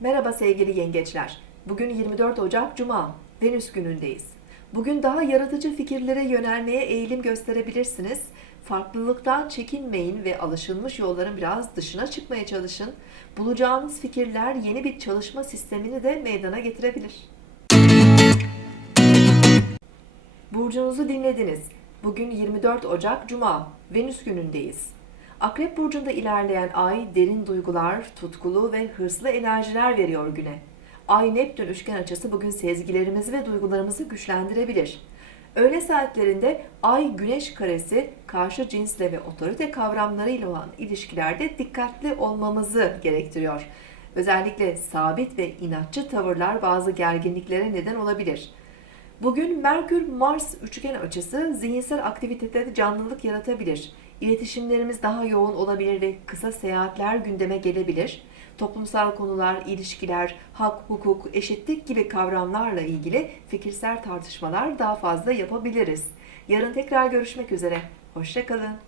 Merhaba sevgili yengeçler. Bugün 24 Ocak Cuma, Venüs günündeyiz. Bugün daha yaratıcı fikirlere yönelmeye eğilim gösterebilirsiniz. Farklılıktan çekinmeyin ve alışılmış yolların biraz dışına çıkmaya çalışın. Bulacağınız fikirler yeni bir çalışma sistemini de meydana getirebilir. Burcunuzu dinlediniz. Bugün 24 Ocak Cuma, Venüs günündeyiz. Akrep burcunda ilerleyen ay derin duygular, tutkulu ve hırslı enerjiler veriyor güne. Ay Neptün üçgen açısı bugün sezgilerimizi ve duygularımızı güçlendirebilir. Öğle saatlerinde ay güneş karesi karşı cinsle ve otorite kavramlarıyla olan ilişkilerde dikkatli olmamızı gerektiriyor. Özellikle sabit ve inatçı tavırlar bazı gerginliklere neden olabilir. Bugün Merkür-Mars üçgen açısı zihinsel aktivitede canlılık yaratabilir. İletişimlerimiz daha yoğun olabilir ve kısa seyahatler gündeme gelebilir. Toplumsal konular, ilişkiler, hak, hukuk, eşitlik gibi kavramlarla ilgili fikirsel tartışmalar daha fazla yapabiliriz. Yarın tekrar görüşmek üzere. Hoşçakalın.